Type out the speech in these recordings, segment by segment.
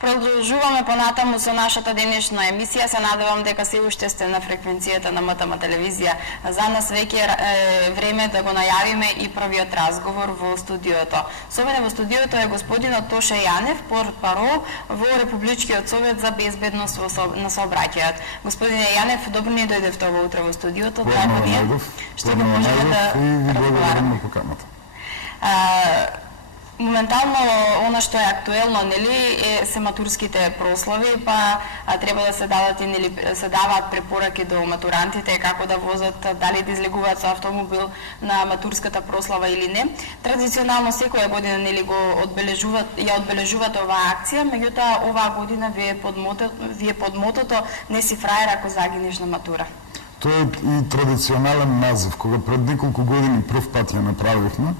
Продолжуваме понатаму со нашата денешна емисија. Се надевам дека се уште сте на фреквенцијата на МТМ телевизија. За нас веќе е време да го најавиме и првиот разговор во студиото. Со мене во студиото е господинот Тоше Јанев, портпарол во Републичкиот совет за безбедност на сообраќајот. Господине Јанев, добро ни дојдевте ово утро во студиото. Драго ми е што го можеме да разговараме. Моментално, она што е актуелно, нели, се матурските прослави, па треба да се дават се даваат препораки до матурантите како да возат, дали да излегуваат со автомобил на матурската прослава или не. Традиционално секоја година нели ја одбележуваат оваа акција, меѓутоа оваа година вие под мотото не си фраер ако загинеш на матура. Тоа е и традиционален назив, кога пред неколку години прв пат ја направивме.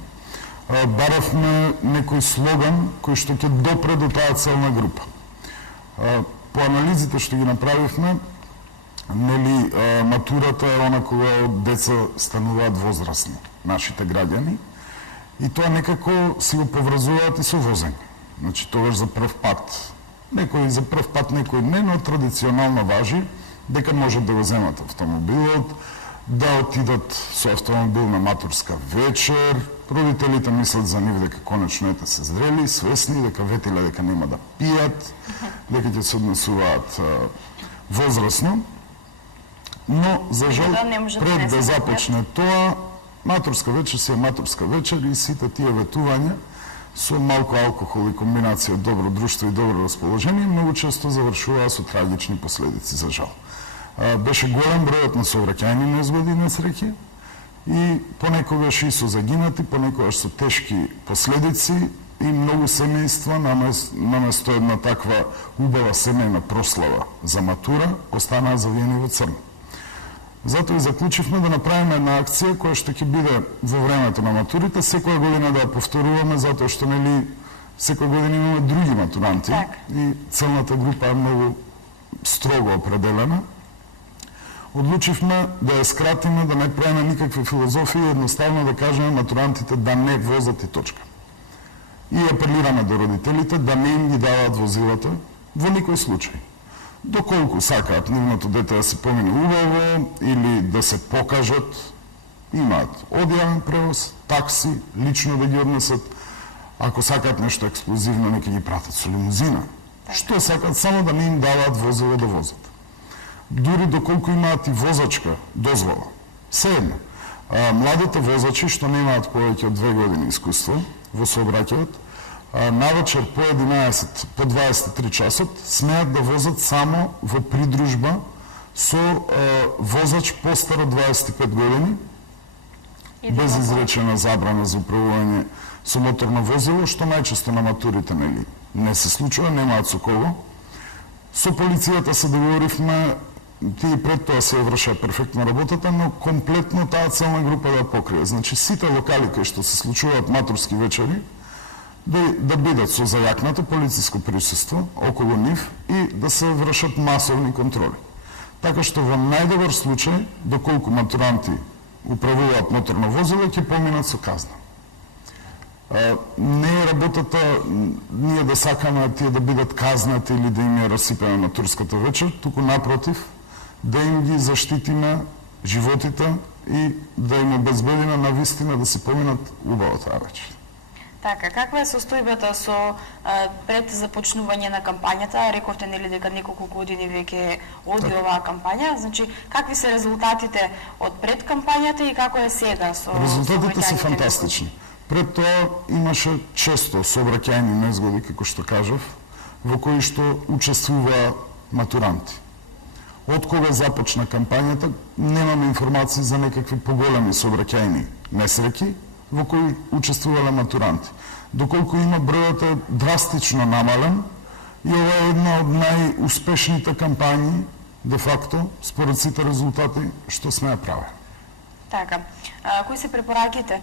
Баравме некој слоган кој што ќе допре до таа целна група. По анализите што ги направивме, нели матурата е она кога деца стануваат возрастни, нашите граѓани, и тоа некако си го поврзуваат и со возење. Значи тогаш за прв пат, некој не, но традиционално важи дека можат да го земат автомобилот, да отидат со автомобил на матурска вечер. Родителите мислат за нив дека конечно ете се зрели, свесни, дека ветиле дека нема да пијат, дека ќе се однесуваат возрасно. Но, за жал, пред да започне тоа, матурска вечер си е матурска вечер и сите тие ветувања со малку алкохол и комбинација добро друштво и добро расположение многу често завршуваа со трагични последици, за жал. Беше голем бројот на сообраќајни незгоди и несреќи и понекогаш и со загинати, понекогаш со тешки последици и многу семејства наместо една таква убава семејна прослава за матура останаа завиени во црно. Затоа и заклучивме да направиме една акција која што ќе биде во времето на матурите, секоја година да ја повторуваме, затоа што нели секоја година имаме други матуранти и целната група е многу строго определена. Одлучивме да ја скратиме, да не правиме никакви филозофии, едноставно да кажеме матурантите да не возат и точка. И апелираме до родителите да не им ги даваат возилата во никој случај. Доколку сакаат нивното дете да се помине убаво или да се покажат, имаат одјавен превоз, такси, лично да ги однесат. Ако сакаат нешто ексклузивно, нека ги пратат со лимузина. Што сакаат, само да не им даваат возило да возат. Дури доколку имаат и возачка дозвола. Седно, младите возачи што немаат повеќе од 2 години искуство во сообраќајот, навечер по 11, по 23 часот смеат да возат само во придружба со возач постар од 25 години, без изречена забрана за управување со моторно возило, што најчесто на матурите не се случува, немаат со кого. Со полицијата се договоривме, тие пред тоа се вршаа перфектно работата, но комплетно таа целна група да покрие. Значи, сите локали кои што се случуваат матурски вечери, да бидат со зајакнато полициско присуство околу нив и да се вршат масовни контроли. Така што во најдобар случај, доколку матуранти управуваат моторно возило, ќе поминат со казна. Не е работата ние да сакаме тие да бидат казнати или да им ја расипеме матурската вечер, туку напротив, да им ги заштитиме животите и да им обезбедиме навистина да се поминат убаво таа вечер. Така, каква е состојбата со пред започнување на кампањата? Рековте нели дека неколку години веќе оди оваа кампања. Значи, какви се резултатите од пред кампањата и како е сега со резултатите се фантастични. Пред тоа имаше често сообраќајни незгоди, како што кажав, во кои што учествуваа матуранти. Од кога започна кампањата, немаме информации за некакви поголеми сообраќајни несреќи во кои учествувале матуранти. Доколку има, бројот е драстично намален и ова е една од најуспешните кампањи, де факто, според сите резултати што сме ја правили. Така, кои се препораките?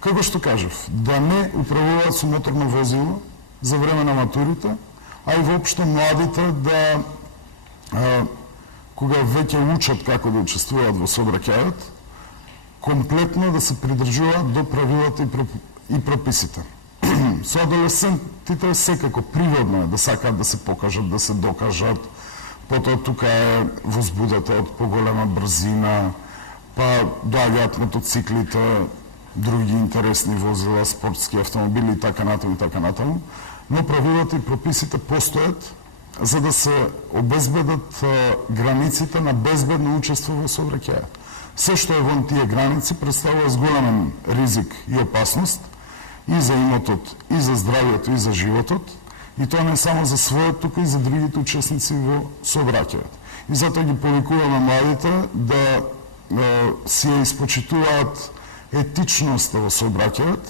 Како што кажав, да не управуваат со моторно возило за време на матурите, а и воопшто младите да, кога веќе учат како да учествуваат во сообраќајот, комплетно да се придржуваат до правилата и прописите. Со адолесцентите секако природно е да сакаат да се покажат, да се докажат. Потоа тука е возбудата од поголема брзина, па доаѓаат мотоциклите, други интересни возила, спортски автомобили и така натаму. Но правилата и прописите постојат за да се обезбедат границите на безбедно учество во сообраќајот. Се што е вон тие граници представува зголемен ризик и опасност и за имотот, и за здравието, и за животот, и тоа не само за својот, туку и за другите учесници во сообраќајот. И затоа ги повикуваме младите да си ја испочитуваат етичноста во сообраќајот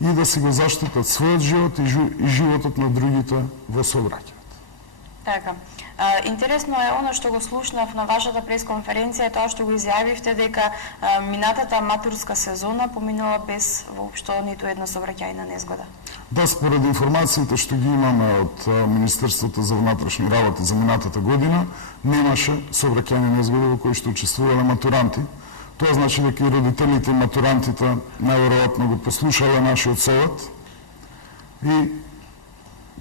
и да си го заштитат својот живот и животот на другите во сообраќајот. Така. Интересно е оно што го слушнав на вашата пресконференција, тоа што го изјавивте дека минатата матурска сезона поминала без воопшто ниту една сообраќајна незгода. Да, според информациите што ги имаме од Министерството за внатрешни работи за минатата година, немаше сообраќајни незгоди во кои што учествувале матуранти. Тоа значи дека и родителите и матурантите најверојатно го послушале нашиот совет и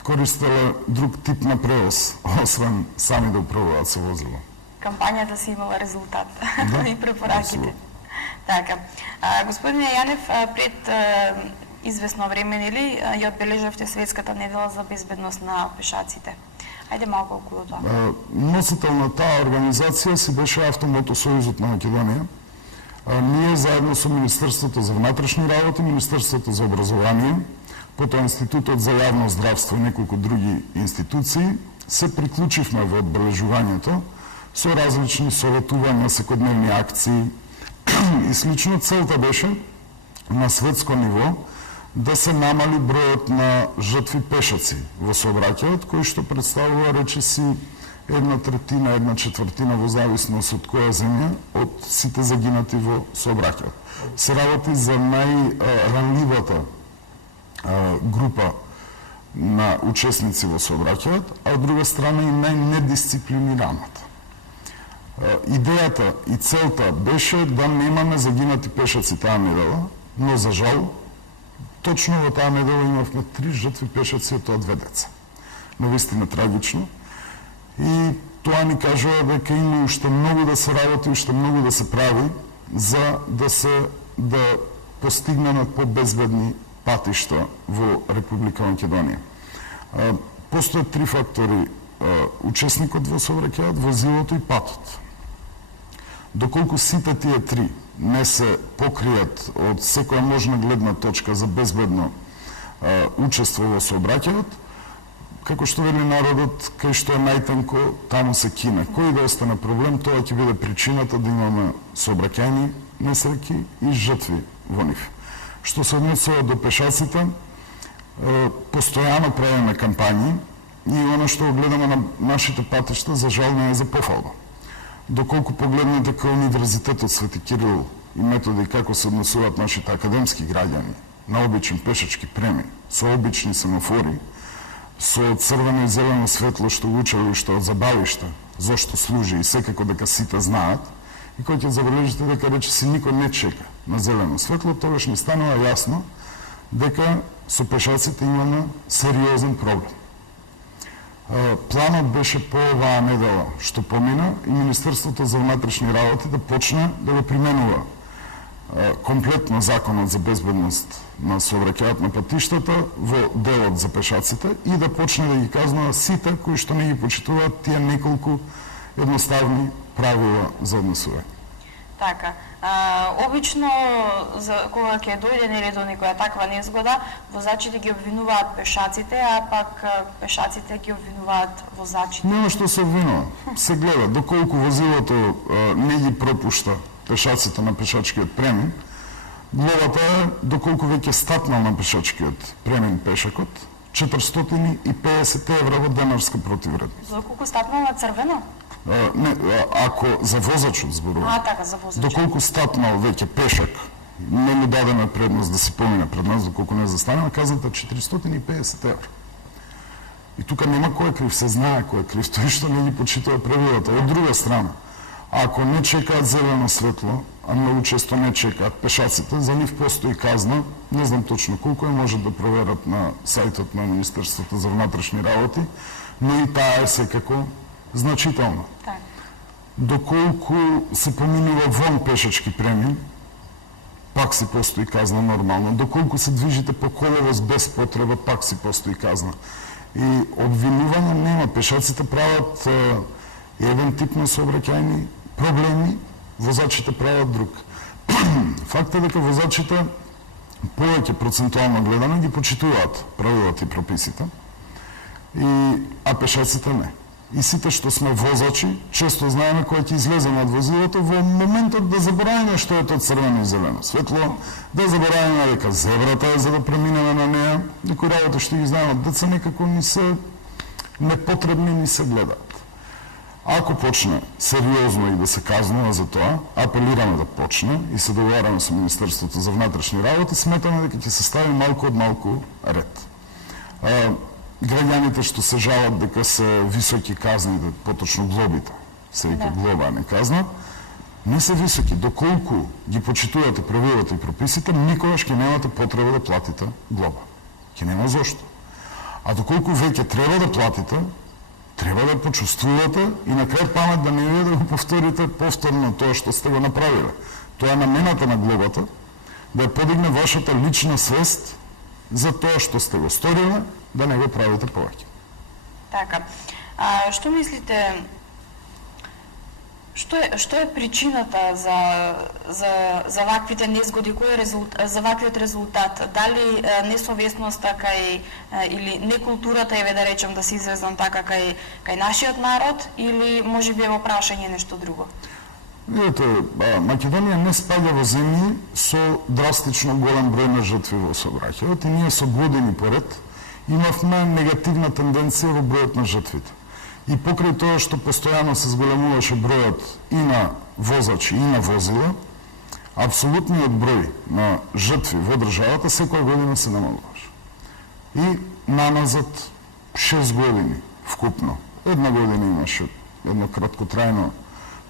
користеле друг тип на превоз, освен сами да управуваат со возило. Кампањата си имала резултат Да, и препораките. Така. Господине Јанев, пред известно време, нели, ја одбележавте Светската недела за безбедност на пешаците. Ајде малку околу тоа. Носител на таа организација си беше Автомотосојузот на Македонија. Ние заедно со Министерството за внатрешни работи, Министерството за образование, потоа Институтот за јавно здравство и неколку други институции се приклучивме во одбележувањето со различни советувања, секојдневни акции и слично. Целта беше на светско ниво да се намали бројот на жртви пешаци во сообраќајот, кој што представува речиси 1/3, 1/4 во зависност од која земја од сите загинати во сообраќајот. Се работи за најранливата група на учесници во сообраќајот, а од друга страна и најнедисциплинираната. Идејата и целта беше да немаме загинати пешаци таа недела, но за жал точно во таа недела имавме 3 жртви пешаци, од тоа 2 деца. Навистина трагично. И тоа ни кажува дека има уште многу да се работи, уште многу да се прави за да постигнеме побезбедни патишта во Република Македонија. Постојат 3 фактори: учесникот во сообраќајот, возилото и патот. Доколку сите тие 3 не се покријат од секоја можна гледна точка за безбедно учество во сообраќајот, како што вели народот, кај што е најтенко, таму се кине. Кој да остане проблем, тоа ќе биде причината да имаме сообраќајни несреќи и жртви во нив. Што се однесува до пешаците, постојано правиме кампањи и оно што гледаме на нашите патишта, за жал не е за пофалба. Доколку погледнете кај Универзитетот Свети Кирил и Методи како се однесуваат нашите академски граѓани на обичен пешачки премин, со обични семафори, со црвено и зелено светло што училиште од забавишта, зошто служи и секако дека сите знаат, и кој ќе забележите дека речиси никој не чека на зелено светло, тогаш ни станува јасно дека со пешаците имаме сериозен проблем. Планот беше по оваа недела што помина и Министерството за внатрешни работи да почне да го применува комплетно законот за безбедност на сообраќајот на патиштата во делот за пешаците и да почне да ги казнува сите кои што не ги почитуваат тие неколку едноставни правила за однесување. Така. Обично, кога ќе дојде нели до некоја таква незгода, возачите ги обвинуваат пешаците, а пак пешаците ги обвинуваат возачите. Нема што се обвинува. Се гледа доколку возилото не ги пропушта пешаците на пешачкиот премин, главата е доколку веќе статнал на пешачкиот премин пешакот, 450 евра во денарска противвредност. За колку статнал на црвено? Не, ако за возачот зборува. Така, за возачот. Доколку статнал веќе пешак, не му дадена предност да си помине пред нас, доколку не застанува, казната 450 евра. И тука нема кој е крив, се знае кој е крив, тој што не ги почитува правилата. Од друга страна, Ако не чекаат зелено светло, а многу често не чекаат пешаците, за нив постои казна, не знам точно колку е, можат да проверат на сајтот на Министерството за внатрешни работи, но и таа е секако значителна. Так. Доколку се поминува вон пешачки премин, пак си постои казна нормално. Доколку се движите по коловоз без потреба, пак си постои казна. И обвинување нема. Пешаците прават еден тип на сообраќајни проблеми, возачите прават друг. Факт е дека возачите повеќе процентуално гледано ги почитуваат правилата и прописите, а пешаците не. И сите што сме возачи, често знаеме кога ќе излеземе од возилото, во моментот да забораваме што е тоа црвено и зелено светло, да забораваме дека зебрата е за да преминеме на неа, некои работи што ги знаеме деца некако ни се непотребни, ни се гледаат. Ако почне сериозно и да се казнува за тоа, апелираме да почне и се договараме со Министерството за внатрешни работи, сметаме дека ќе се стави малку од малку ред. Граѓаните што се жалат дека се високи казните, поточно глобите, се вика глоба, а не казна, не се високи. Доколку ги почитувате правилата и прописите, никогаш ќе немате потреба да платите глоба. Ќе нема зошто. А доколку веќе треба да платите, треба да почувствувате и на крај памет да не ви да го повторите повторно тоа што сте го направиле. Тоа е намената на глобата, да ја подигне вашата лична свест за тоа што сте го сториле, да не го правите повеќе. Така. Што мислите, што е причината за ваквите незгоди, кој е за ваквиот резултат? Дали несовесноста или некултурата, да речем, да се изразам така, кај нашиот народ, или можеби е во прашање нешто друго? Видете, Македонија не спаѓа во земји со драстично голем број на жртви во сообраќајот и ние со години поред имавме негативна тенденција во бројот на жртвите. И покрај тоа што постојано се зголемуваше бројот и на возачи и на возила, апсолутниот број на жртви во државата секоја година се намалуваше. И наназад 6 години вкупно. Една година имаше едно краткотрајно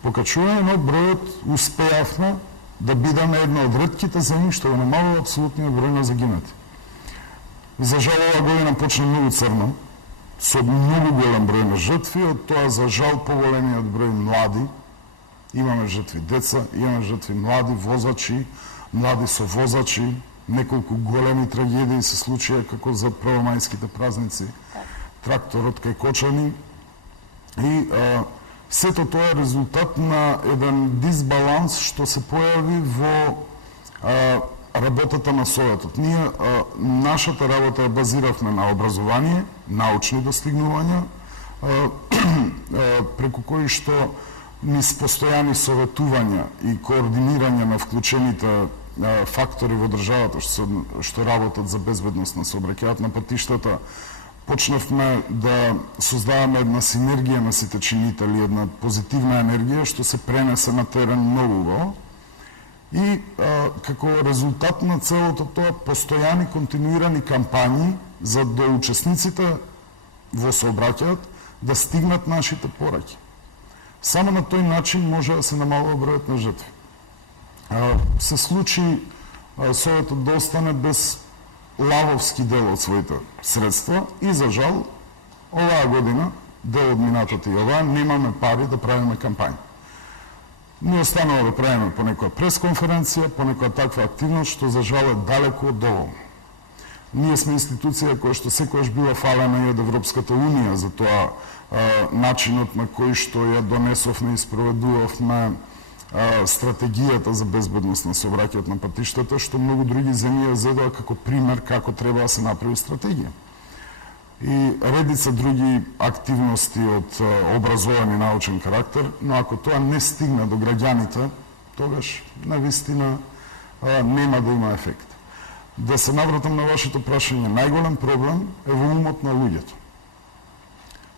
покачување, но бројот успеавме да бидеме една од ретките земји што го намалува апсолутниот број на загинати. За жал, ова година почна многу црно, со многу голем број на жртви, од тоа за жал поголемиот број млади, имаме жртви деца, имаме жртви млади возачи, млади совозачи, неколку големи трагедии се случија како за првомајските празници, тракторот кај Кочани и сето тоа е резултат на еден дисбаланс што се појави во работата на Советот. Ние нашата работа ја базиравме на образование, научни достигнувања, преку кои што низ постојани советувања и координирање на вклучените фактори во државата што работат за безбедност на сообраќајот на патиштата, почнавме да создаваме една синергија на сите чинители, една позитивна енергија што се пренесе на терен многу. И како резултат на целото тоа, постојани континуирани кампањи за да учесниците во сообраќајот да стигнат нашите пораки. Само на тој начин може да се намалува бројот на жртви. Се случи Советот да остане без лавовски дел од своите средства и за жал оваа година, дел од минатата и оваа, немаме пари да правиме кампања. Ние останува да правиме по некоја пресконференција, по некоја таква активност, што за жал е далеко од доволно. Ние сме институција која што секојаш била фалена и од Европската Унија за тоа начинот на кој што ја донесовме и спроведувавме стратегијата за безбедност на сообраќајот на патиштата, што многу други земји ја зедоа како пример како треба да се направи стратегија. И редица други активности од образован и научен карактер, но ако тоа не стигне до граѓаните, тогаш навистина нема да има ефект. Да се навратам на вашето прашање, најголем проблем е во умот на луѓето.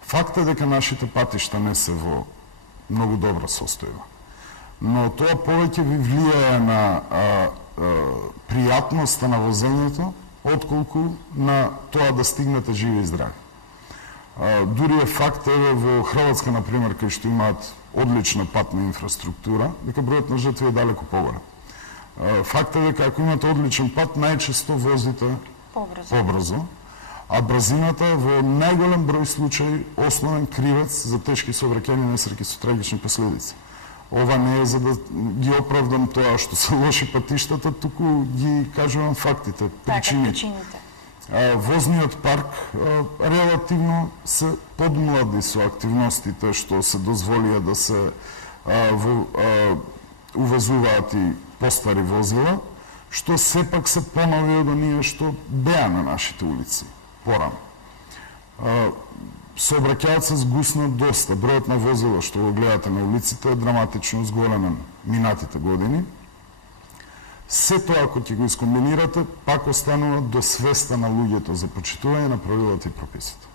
Факт е дека нашите патишта не се во многу добра состојба, но тоа повеќе ви влијае на пријатноста на возењето, отколку на тоа да стигнете живи и здрави. Дури е факт еве во Хрватска, например, кај што имаат одлична патна инфраструктура, дека бројот на жртви е далеко поголем. Факт е дека ако имате одличен пат, најчесто возите побрзо, а брзината во најголем број случаи основен кривец за тешки сообраќајни несреќи со трагични последици. Ова не е за да ги оправдам тоа што се лоши патиштата, туку ги кажувам фактите, причините. Возниот парк релативно се подмлади со активностите што се дозволија да се увезуваат и постари возила, што сепак се понови од оние што беа на нашите улици порано. Сообраќајот се згусна доста. Бројот на возила што го гледате на улиците е драматично зголемен минатите години. Се тоа, ако ќе го искомбинирате, пак останува до свеста на луѓето за почитување на правилата и прописите.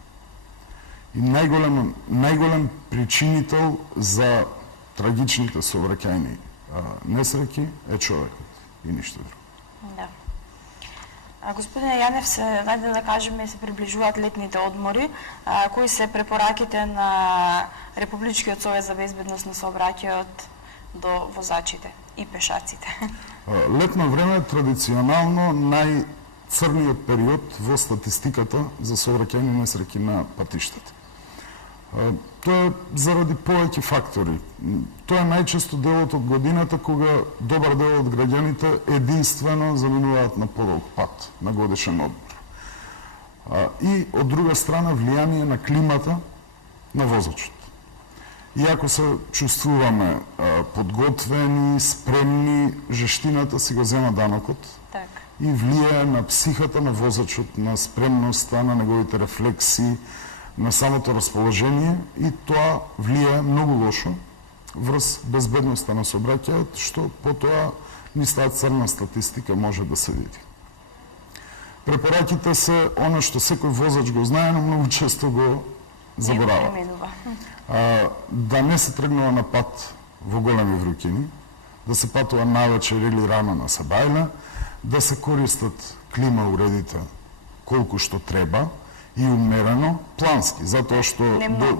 И најголем причинител за трагичните сообраќајни несреќи е човекот и ништо друго. Да. Господине Јанев, најде да кажеме, се приближуваат летните одмори. Кои се препораките на Републичкиот совет за безбедност на сообраќајот до возачите и пешаците? Летно време е традиционално најцрниот период во статистиката за сообраќајни несреќи на патиштата. Тоа е заради повеќе фактори. Тоа е најчесто делот од годината кога добар дел од граѓаните единствено заминуваат на подолг пат, на годишен одмор. И од друга страна влијание на климата на возачот. Иако се чувствуваме подготвени, спремни, жештината си го зема данокот и влијае на психата на возачот, на спремноста, на неговите рефлексии, на самото расположение и тоа влијае многу лошо врз безбедноста на сообраќајот, што потоа низ таа црна статистика може да се види. Препораките се она што секој возач го знае, но многу често го заборава. Да не се тргнува на пат во големи врукини, да се патува навечер или рано на сабајле, да се користат клима уредите колку што треба и умерено, плански, затоа што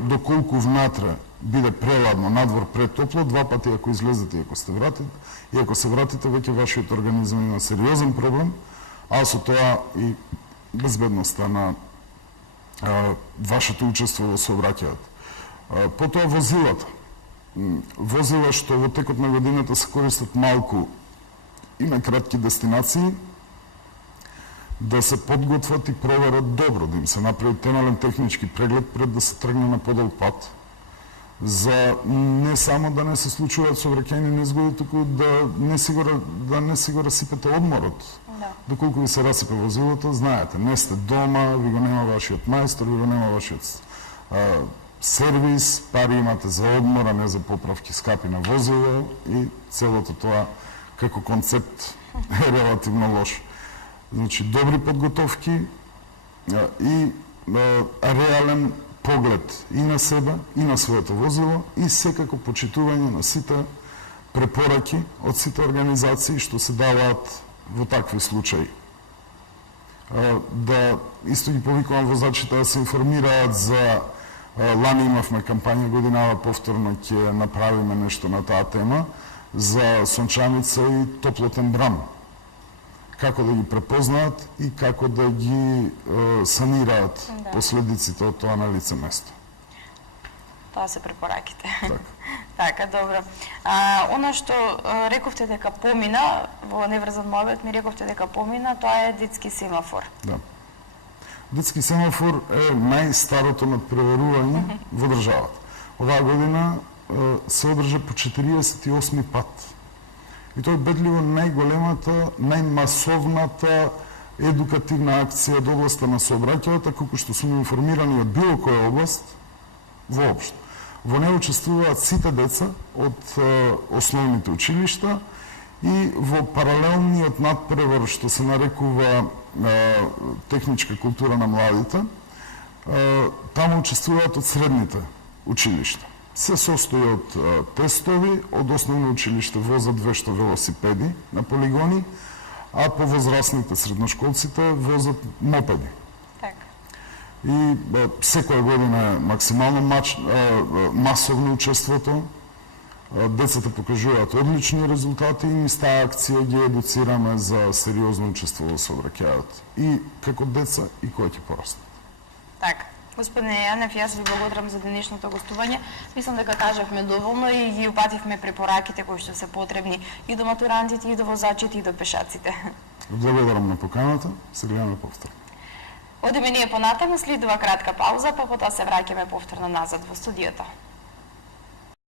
доколку внатре биде преладно, надвор претопло, два пати ако излезете и ако сте вратите, и ако се вратите, веќе вашиот организам има сериозен проблем, а со тоа и безбедноста на вашето учество во сообраќајот. Потоа возилата. Возила што во текот на годината се користат малку и на кратки дестинации, да се подготват и проверат добро, да им се направи тенален технички преглед пред да се тргне на подолг пат, за не само да не се случуваат сообраќајни незгоди, туку да не си го расипете одморот. Доколку ви се расипе возилото, знаете, не сте дома, ви го нема вашиот мајстор, ви го нема вашиот сервис, пари имате за одмор, а не за поправки скапи на возило и целото тоа како концепт е релативно лошо. Значи, добри подготовки и реален поглед и на себе, и на своето возило, и секако почитување на сите препораки од сите организации што се даваат во такви случаи. Да исто ги повикувам возачите да се информираат за лани имавме кампања, годинава повторно ќе направиме нешто на таа тема за сончаница и топлотен бран. Како да ги препознаат и како да ги санираат последиците од тоа на лице место. Тоа се препораките. Така, добро. Она што рековте дека помина, во Неврзан мобилот ми рековте дека помина, тоа е детски семафор. Да. Детски семафор е најстарото надпреварување во државата. Оваа година се одржа по 48 пат. И тоа е бедливо најголемата, најмасовната едукативна акција од областа на сообраќајот, колку што сум информирани од било која област, воопшто. Во неа учествуваат сите деца од основните училишта и во паралелниот надпревар што се нарекува техничка култура на младите, таму учествуваат од средните училишта. Се состои од тестови, од основно училиште возат 200 велосипеди на полигони, а по возрастните средношколците возат мопеди. и секоја година е максимално масовно учеството. Децата покажуваат одлични резултати и низ таа акција ги едуцираме за сериозно учество во сообраќајот. И како деца и кои ќе порастат. Така. Господине Јанев, јас ви благодарам за денешното гостување. Мислам дека кажавме доволно и ги упативме препораките кои што се потребни и до матурантите, и до возачите, и до пешаците. Благодарам на поканата, се гледаме повторно. Одиме ние понатаму, следува кратка пауза, па потоа се враќаме повторно назад во студиото.